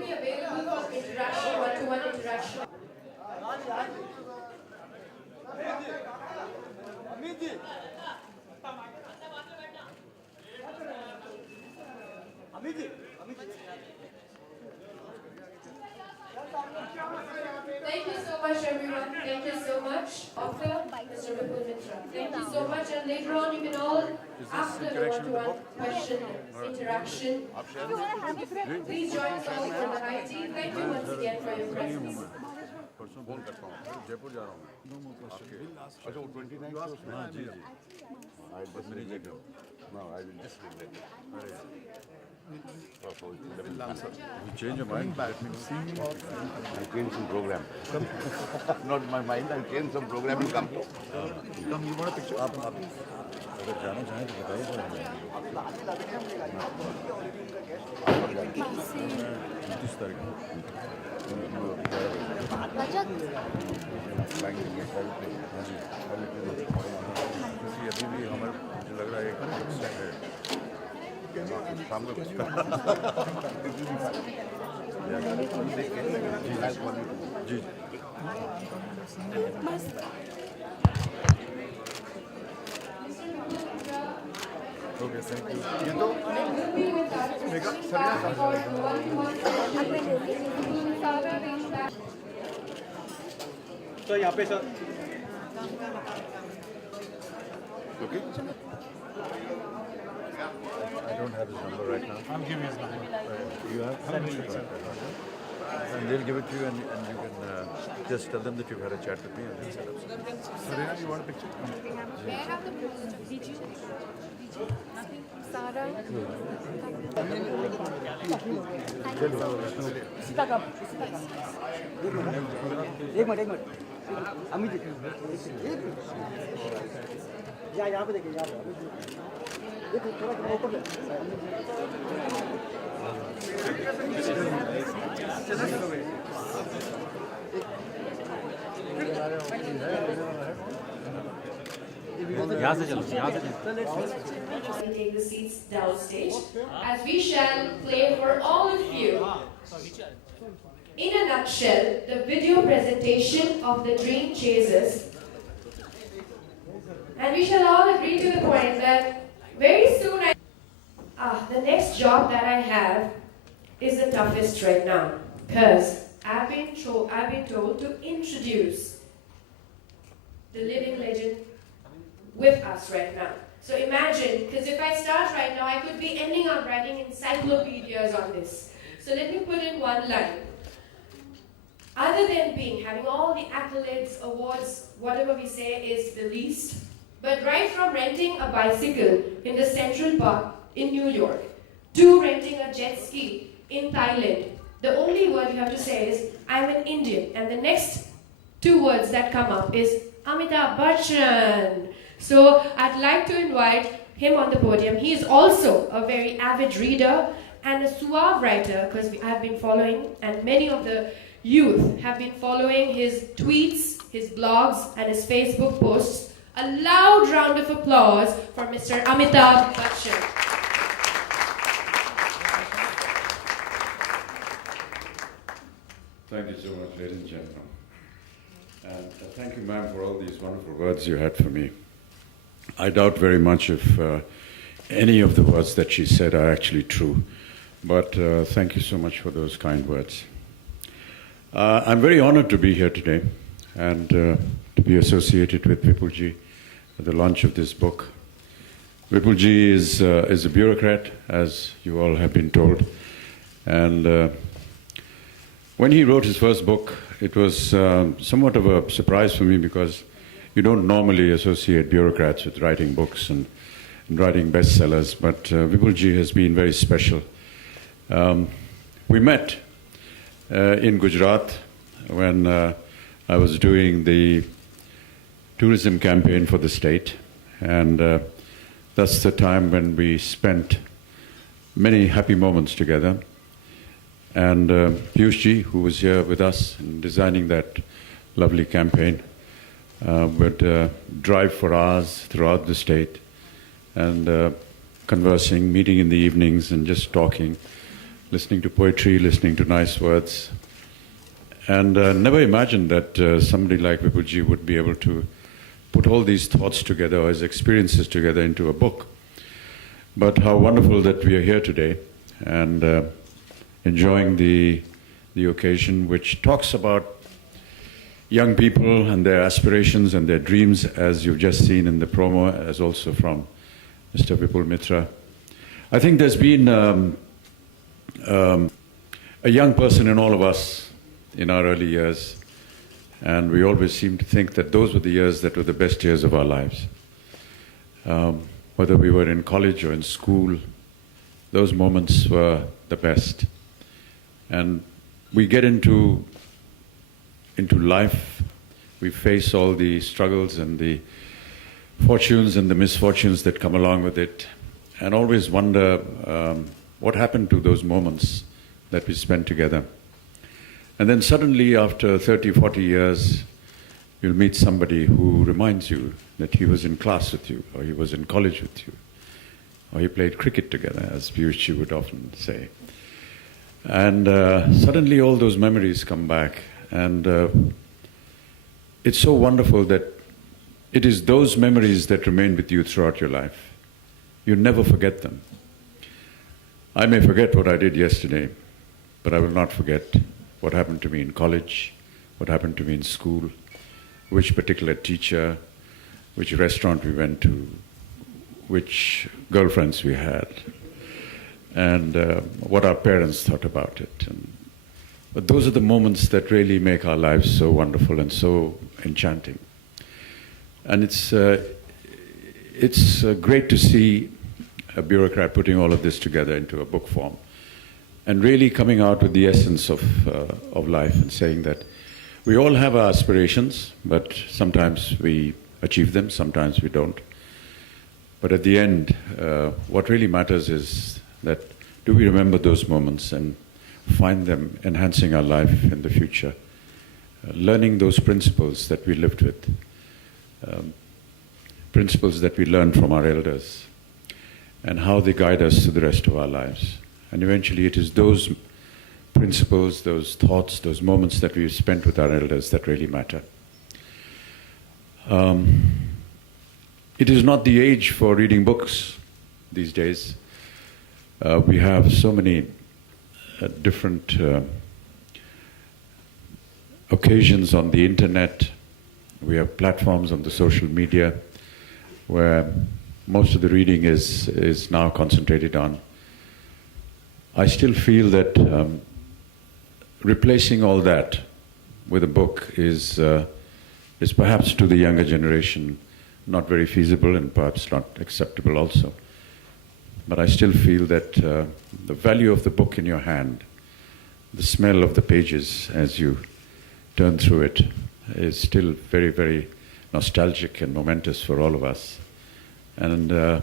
will be available for interaction, one-to-one interaction. Thank you so much, everyone. Thank you so much. Author, Mr. Vipul Mittra. Thank you so much. And later on, you can all, after the one-to-one question interaction, please join us all for the high tea. Thank you once again for your presence. परसों phone करता हूँ जयपुर जा रहा हूँ अच्छा वो 29 को हाँ जी जी आई बस मेरी जगह no I will just leave that you change your mind let me see I change some program not my mind I change some program to come you want a picture आप अगर जाना चाहें तो बताइए 29 तारीख अभी भी हमारे मुझे लग रहा है शाम को जी ओके थैंक यू ये तो मेकअप तो यहाँ पे sir okay I don't have his number right now I'm giving his number you have and they'll give it to you and you can just tell them that you've had a chat with me and they'll set up something. Sarina, you want a picture? Where have the did you nothing Sara एक minute Amit यहाँ पे देखिए थोड़ा ऊपर यहाँ से चलो Take the seats downstage as we shall play for all of you. In a nutshell, the video presentation of the Dream Chasers. And we shall all agree to the point that very soon the next job that I have is the toughest right now. Because I've been told to introduce the living legend with us right now. So imagine, because if I start right now, I could be ending up writing encyclopedias on this. So let me put in one line. Other than having all the accolades, awards, whatever we say is the least, but right from renting a bicycle in the Central Park in New York to renting a jet ski in Thailand, the only word you have to say is, I'm an Indian. And the next two words that come up is, Amitabh Bachchan. So I'd like to invite him on the podium. He is also a very avid reader and a suave writer, because I've been following, and many of the youth have been following his tweets, his blogs, and his Facebook posts. A loud round of applause for Mr. Amitabh Bachchan. Thank you so much, ladies and gentlemen. And thank you, ma'am, for all these wonderful words you had for me. I doubt very much if any of the words that she said are actually true. But thank you so much for those kind words. I'm very honored to be here today and to be associated with Vipulji at the launch of this book. Vipulji is a bureaucrat, as you all have been told. And when he wrote his first book, it was somewhat of a surprise for me because you don't normally associate bureaucrats with writing books and writing bestsellers, but Vipulji has been very special. We met in Gujarat when I was doing the tourism campaign for the state, and that's the time when we spent many happy moments together. And Piyushji, who was here with us in designing that lovely campaign, would drive for hours throughout the state and conversing, meeting in the evenings and just talking listening to poetry, listening to nice words, and never imagined that somebody like Vipulji would be able to put all these thoughts together, or his experiences together, into a book. But how wonderful that we are here today and enjoying the occasion, which talks about young people and their aspirations and their dreams, as you've just seen in the promo, as also from Mr. Vipul Mittra. I think there's been a young person in all of us in our early years, and we always seem to think that those were the years that were the best years of our lives. Whether we were in college or in school, those moments were the best. And we get into life, we face all the struggles and the fortunes and the misfortunes that come along with it, and always wonder what happened to those moments that we spent together. And then suddenly, after 30, 40 years, you'll meet somebody who reminds you that he was in class with you, or he was in college with you, or he played cricket together, as Piyushji would often say. And suddenly all those memories come back, and it's so wonderful that it is those memories that remain with you throughout your life. You never forget them. I may forget what I did yesterday, but I will not forget what happened to me in college, what happened to me in school, which particular teacher, which restaurant we went to, which girlfriends we had, and what our parents thought about it. But those are the moments that really make our lives so wonderful and so enchanting. And it's great to see a bureaucrat putting all of this together into a book form and really coming out with the essence of life and saying that we all have our aspirations, but sometimes we achieve them, sometimes we don't. But at the end, what really matters is that do we remember those moments and find them enhancing our life in the future, learning those principles that we lived with, principles that we learned from our elders, and how they guide us to the rest of our lives. And eventually it is those principles, those thoughts, those moments that we've spent with our elders that really matter. It is not the age for reading books these days. We have so many different occasions on the internet. We have platforms on the social media where most of the reading is now concentrated on. I still feel that replacing all that with a book is perhaps to the younger generation not very feasible and perhaps not acceptable also. But I still feel that the value of the book in your hand, the smell of the pages as you turn through it, is still very, very nostalgic and momentous for all of us. And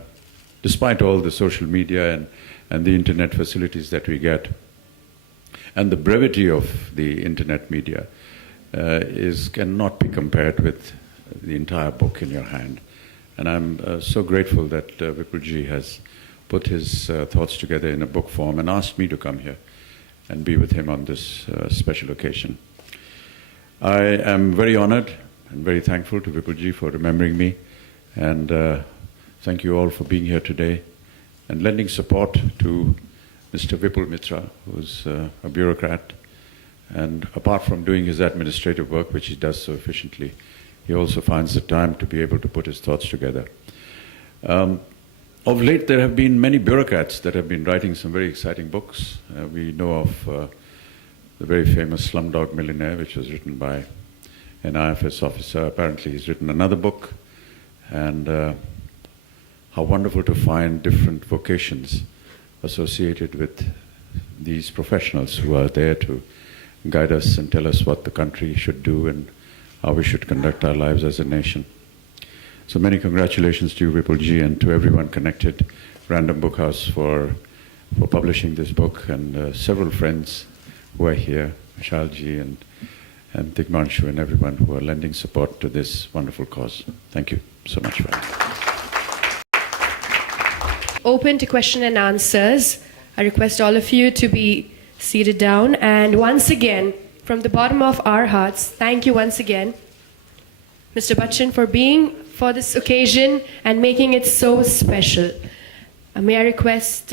despite all the social media and the internet facilities that we get, and the brevity of the internet media cannot be compared with the entire book in your hand. And I'm so grateful that Vipulji has put his thoughts together in a book form and asked me to come here and be with him on this special occasion. I am very honored and very thankful to Vipulji for remembering me, and thank you all for being here today and lending support to Mr. Vipul Mittra, who's a bureaucrat, and apart from doing his administrative work, which he does so efficiently, he also finds the time to be able to put his thoughts together. Of late, there have been many bureaucrats that have been writing some very exciting books. We know of the very famous Slumdog Millionaire, which was written by an IFS officer. Apparently, he's written another book. And how wonderful to find different vocations associated with these professionals who are there to guide us and tell us what the country should do and how we should conduct our lives as a nation. So many congratulations to you, Vipulji, and to everyone connected, Random Book House, for publishing this book, and several friends who are here, Vishalji and Tigmanshu and everyone who are lending support to this wonderful cause. Thank you so much for that. Open to question and answers. I request all of you to be seated down. And once again, from the bottom of our hearts, thank you once again, Mr. Bachchan, for being for this occasion and making it so special. May I request...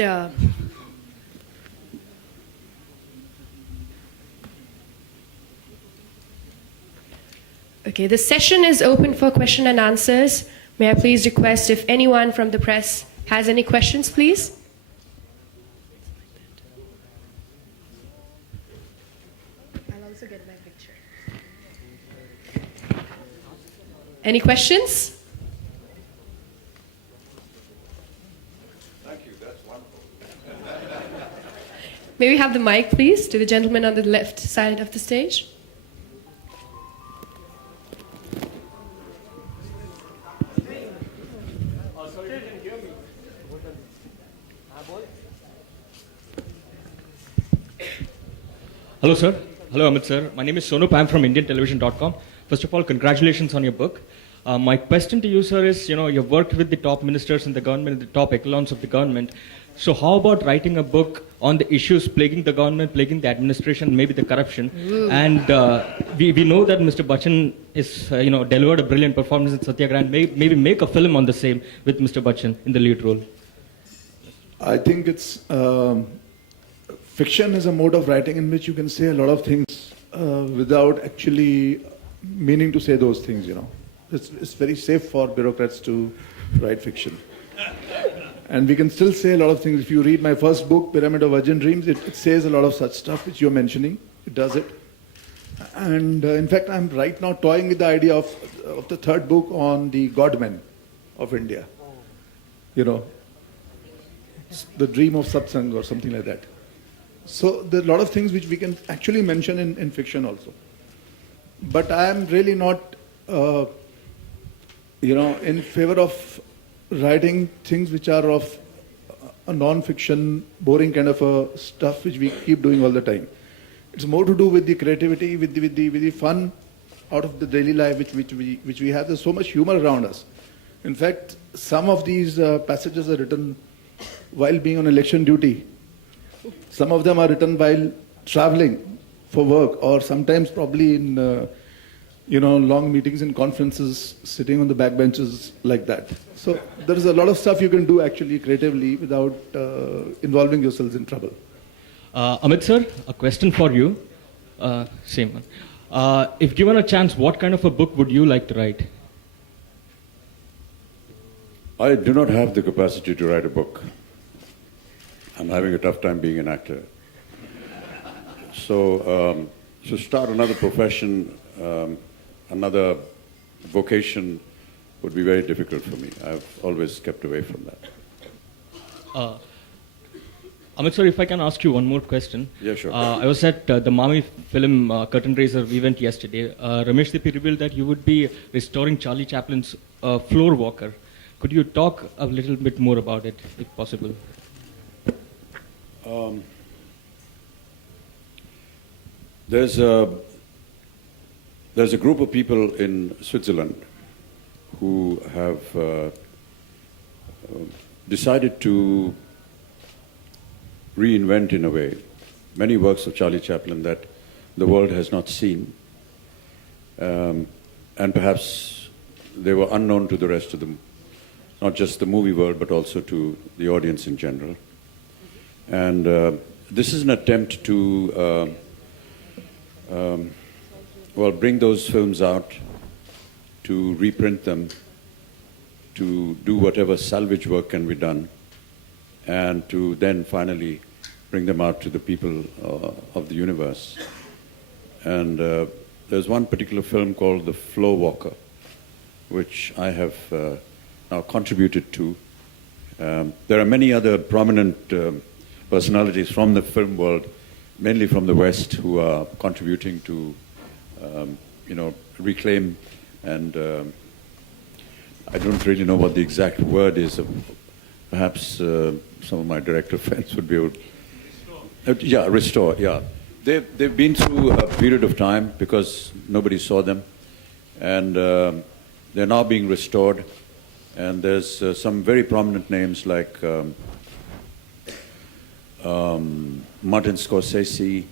Okay, the session is open for question and answers. May I please request if anyone from the press has any questions, please? I'll also get my picture. Any questions? Thank you, that's wonderful. May we have the mic, please, to the gentleman on the left side of the stage? Hello, sir. Hello, Amit, sir. My name is Sonup. I'm from IndianTelevision.com. First of all, congratulations on your book. My question to you, sir, is, you've worked with the top ministers in the government, the top echelons of the government. So how about writing a book on the issues plaguing the government, plaguing the administration, maybe the corruption? Ooh. And we know that Mr. Bachchan is, delivered a brilliant performance in Satyagraha. And maybe make a film on the same with Mr. Bachchan in the lead role. I think it's... fiction is a mode of writing in which you can say a lot of things without actually meaning to say those things, It's very safe for bureaucrats to write fiction. And we can still say a lot of things. If you read my first book, Pyramid of Virgin Dreams, it says a lot of such stuff which you're mentioning. It does it. And in fact, I'm right now toying with the idea of the third book on the godmen of India. The dream of satsang or something like that. So there are a lot of things which we can actually mention in fiction also. But I am really not, in favor of writing things which are of a non-fiction, boring kind of a stuff which we keep doing all the time. It's more to do with the creativity, with the fun out of the daily life which we have. There's so much humor around us. In fact, some of these passages are written while being on election duty. Some of them are written while traveling for work, or sometimes probably in, long meetings and conferences, sitting on the backbenches like that. So there is a lot of stuff you can do actually creatively without involving yourselves in trouble. Amit, sir, a question for you. Same one. If given a chance, what kind of a book would you like to write? I do not have the capacity to write a book. I'm having a tough time being an actor. So to start another profession, another vocation would be very difficult for me. I've always kept away from that. Amit, sir, if I can ask you one more question. Yeah, sure. I was at the Mami film Curtain Raiser event yesterday. Ramesh Dipi revealed that you would be restoring Charlie Chaplin's Floor Walker. Could you talk a little bit more about it, if possible? There's a group of people in Switzerland who have decided to reinvent, in a way, many works of Charlie Chaplin that the world has not seen, and perhaps they were unknown to the rest of them, not just the movie world, but also to the audience in general. And this is an attempt to bring those films out, to reprint them, to do whatever salvage work can be done, and to then finally bring them out to the people of the universe. And there's one particular film called The Floor Walker, which I have now contributed to. There are many other prominent personalities from the film world, mainly from the West, who are contributing to, reclaim and I don't really know what the exact word is. Perhaps some of my director friends would be able to... restore, yeah. They've been through a period of time because nobody saw them. And they're now being restored. And there's some very prominent names like Martin Scorsese,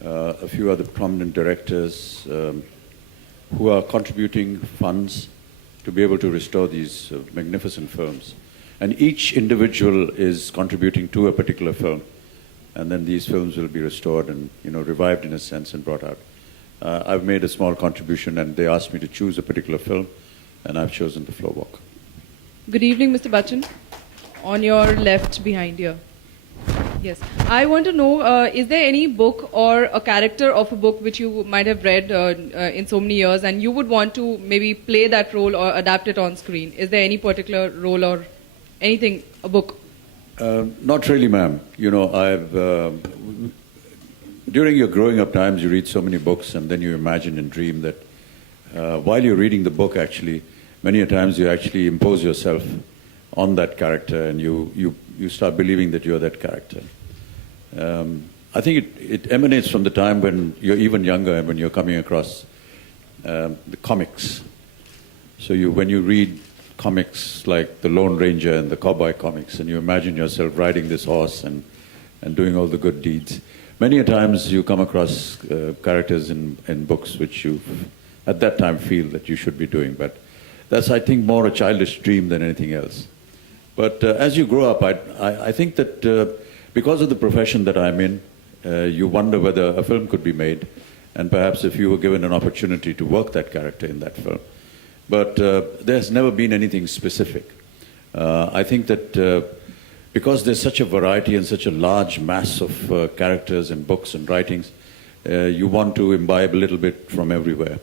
a few other prominent directors who are contributing funds to be able to restore these magnificent films. And each individual is contributing to a particular film. And then these films will be restored and, revived in a sense and brought out. I've made a small contribution and they asked me to choose a particular film and I've chosen The Floor Walk. Good evening, Mr. Bachchan. On your left behind here. Yes. I want to know, is there any book or a character of a book which you might have read in so many years and you would want to maybe play that role or adapt it on screen? Is there any particular role or anything, a book? Not really, ma'am. During your growing up times, you read so many books and then you imagine and dream that while you're reading the book, actually, many a times you actually impose yourself on that character and you start believing that you're that character. I think it emanates from the time when you're even younger and when you're coming across the comics. So when you read comics like the Lone Ranger and the cowboy comics and you imagine yourself riding this horse and doing all the good deeds, many a times you come across characters in books which you at that time feel that you should be doing. But that's, I think, more a childish dream than anything else. But as you grow up, I think that because of the profession that I'm in, you wonder whether a film could be made, and perhaps if you were given an opportunity to work that character in that film. But there's never been anything specific. I think that because there's such a variety and such a large mass of characters and books and writings, you want to imbibe a little bit from everywhere.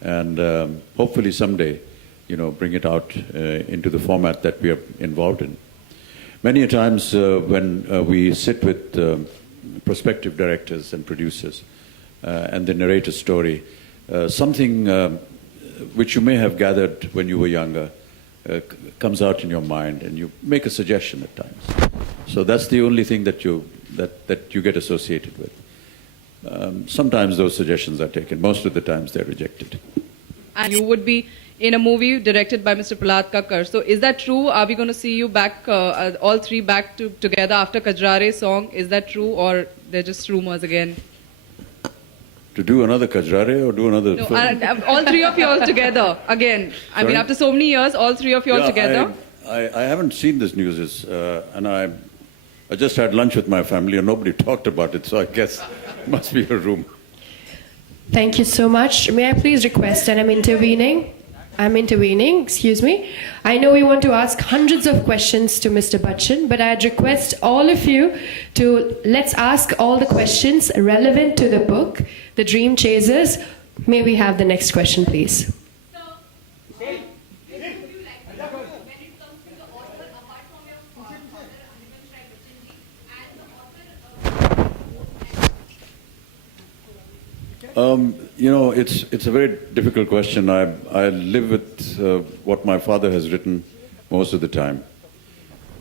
And hopefully someday, bring it out into the format that we are involved in. Many a times when we sit with prospective directors and producers and they narrate a story, something which you may have gathered when you were younger comes out in your mind and you make a suggestion at times. So that's the only thing that you get associated with. Sometimes those suggestions are taken. Most of the times they're rejected. And you would be in a movie directed by Mr. Prahlad Kakkar. So is that true? Are we going to see you back, all three back together after Kajrare song? Is that true or they're just rumors again? To do another Kajrare or do another film? All three of you all together again. I mean, after so many years, all three of you all together. I haven't seen this news, and I just had lunch with my family and nobody talked about it, so I guess it must be a rumor. Thank you so much. May I please request, and I'm intervening, excuse me. I know we want to ask hundreds of questions to Mr. Bachchan, but I'd request all of you to let's ask all the questions relevant to the book, The Dream Chasers. May we have the next question, please? It's a very difficult question. I live with what my father has written most of the time.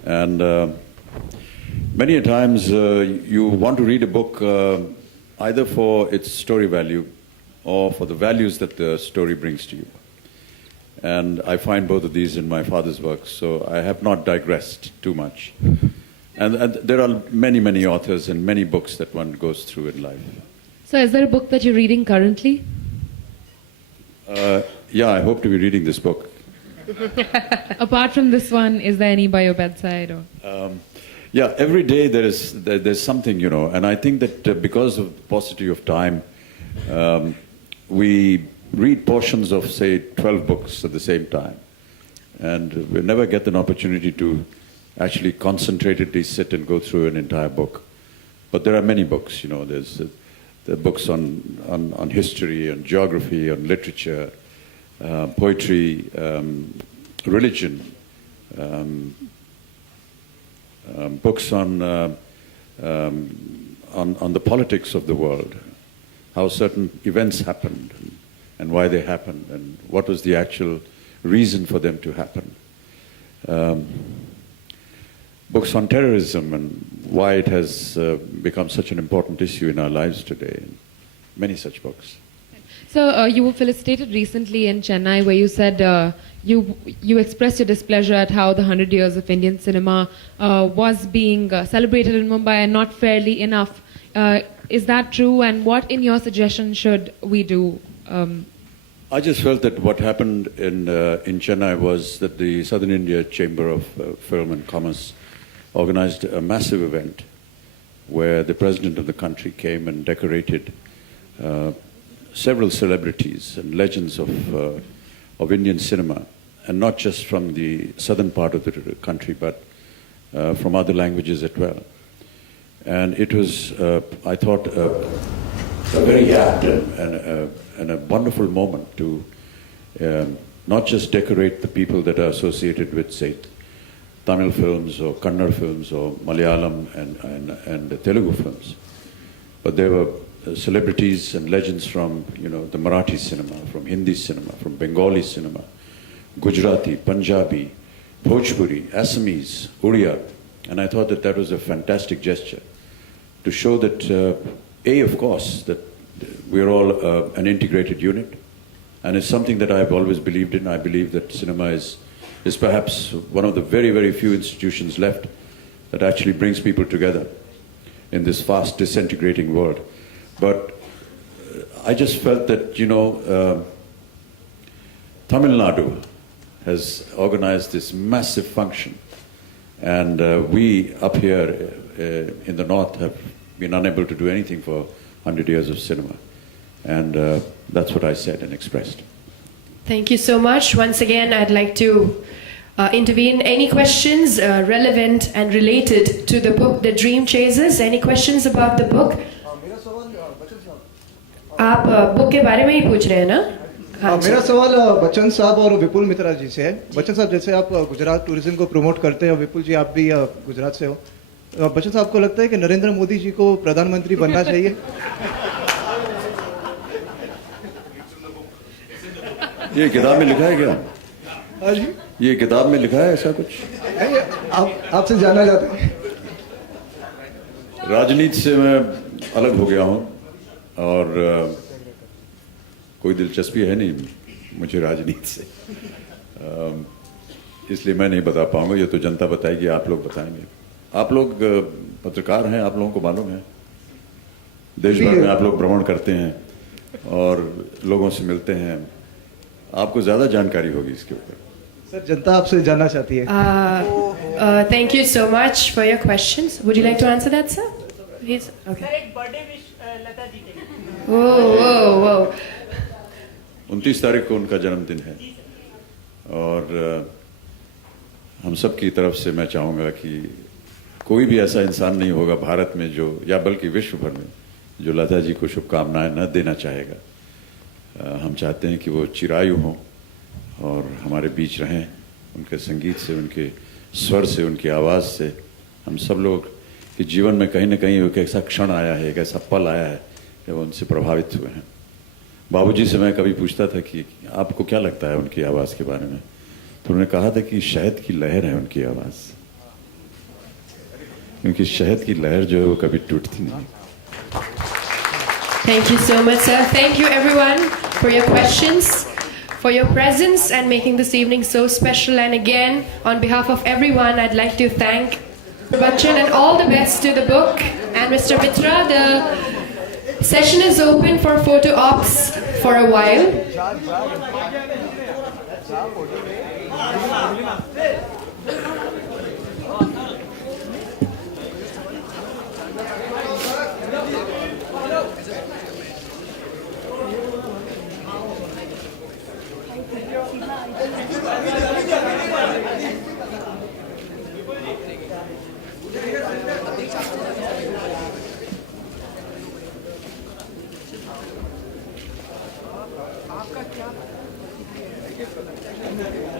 And many a times you want to read a book either for its story value or for the values that the story brings to you. And I find both of these in my father's works, so I have not digressed too much. And there are many, many authors and many books that one goes through in life. So is there a book that you're reading currently? Yeah, I hope to be reading this book. Apart from this one, is there any by your bedside? Or? Yeah, every day there's something, and I think that because of the paucity of time, we read portions of, say, 12 books at the same time. And we never get an opportunity to actually concentratedly sit and go through an entire book. But there are many books, there's the books on history, on geography, on literature, poetry, religion, books on the politics of the world, how certain events happened and why they happened and what was the actual reason for them to happen. Books on terrorism and why it has become such an important issue in our lives today. Many such books. So you were felicitated recently in Chennai, where you said you expressed your displeasure at how the 100 years of Indian cinema was being celebrated in Mumbai and not fairly enough. Is that true? And what, in your suggestion, should we do? I just felt that what happened in Chennai was that the Southern India Chamber of Film and Commerce organized a massive event where the president of the country came and decorated several celebrities and legends of Indian cinema, and not just from the southern part of the country, but from other languages as well. And it was, I thought, a very apt and a wonderful moment to not just decorate the people that are associated with, say, Tamil films or Kannada films or Malayalam and Telugu films, but there were celebrities and legends from, the Marathi cinema, from Hindi cinema, from Bengali cinema, Gujarati, Punjabi, Bhojpuri, Assamese, Odia, and I thought that that was a fantastic gesture to show that, of course, that we're all an integrated unit, and it's something that I've always believed in. I believe that cinema is perhaps one of the very, very few institutions left that actually brings people together in this fast disintegrating world. But I just felt that, Tamil Nadu has organized this massive function, and we up here in the north have been unable to do anything for 100 years of cinema. And that's what I said and expressed. Thank you so much. Once again, I'd like to intervene. Any questions relevant and related to the book, The Dream Chasers? Any questions about the book? आप book के बारे में ही पूछ रहे हैं ना? मेरा सवाल बच्चन साहब और विपुल मित्रा जी से है। बच्चन साहब, जैसे आप गुजरात टूरिज्म को प्रमोट करते हैं और विपुल जी आप भी गुजरात से हो, बच्चन साहब को लगता है कि नरेंद्र मोदी जी को प्रधानमंत्री बनना चाहिए? ये किताब में लिखा है क्या? हाँ जी, ये किताब में लिखा है ऐसा कुछ? आपसे जानना चाहते हैं। राजनीति से मैं अलग हो गया हूँ और कोई दिलचस्पी है नहीं मुझे राजनीति से, इसलिए मैं नहीं बता पाऊंगा। ये तो जनता बताएगी, आप लोग बताएंगे। आप लोग पत्रकार हैं, आप लोगों को मालूम है, देश भर में आप लोग भ्रमण करते हैं और लोगों से मिलते हैं, आपको ज़्यादा जानकारी होगी इसके ऊपर। सर, जनता आपसे जानना चाहती है। Thank you so much for your questions. Would you like to answer that, sir? Please. Okay. Sir, एक बर्थडे विश लता जी के लिए। Whoa. 29 तारीख को उनका जन्मदिन है और हम सब की तरफ से मैं चाहूँगा कि कोई भी ऐसा इंसान नहीं होगा भारत में जो, या बल्कि विश्व भर में, जो लता जी को शुभकामनाएं न देना चाहेगा। हम चाहते हैं कि वो चिरायु हों और हमारे बीच रहें। उनके संगीत से, उनके स्वर से, उनकी आवाज़ से हम सब लोग के जीवन में कहीं ना कहीं एक ऐसा क्षण आया है, एक ऐसा पल आया है कि वो उनसे प्रभावित हुए हैं। बाबूजी से मैं कभी पूछता था कि आपको क्या लगता है उनकी आवाज़ के बारे में, तो उन्होंने कहा था कि शहद की लहर है उनकी आवाज़, क्योंकि शहद की लहर जो है वो कभी टूटती नहीं। Thank you so much, sir. Thank you everyone for your questions, for your presence and making this evening so special. And again, on behalf of everyone, I'd like to thank Mr. Bachchan and all the best to the book. And Mr. Mittra, the session is open for photo ops for a while.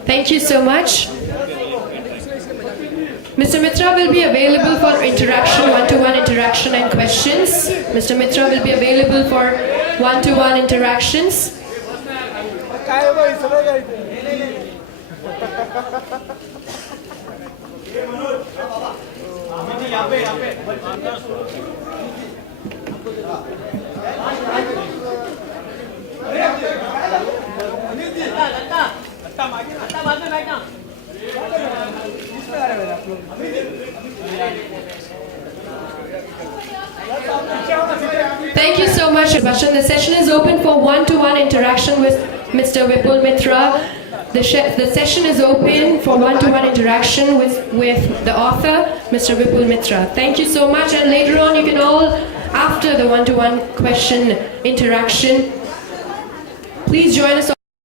Thank you so much. Mr. Mittra will be available for interaction, one-to-one interaction and questions. Mr. Mittra will be available for one-to-one interactions. Thank you so much, Bachchan. The session is open for one-to-one interaction with Mr. Vipul Mittra. The session is open for one-to-one interaction with the author, Mr. Vipul Mittra. Thank you so much, and later on you can all, after the one-to-one question interaction, please join us.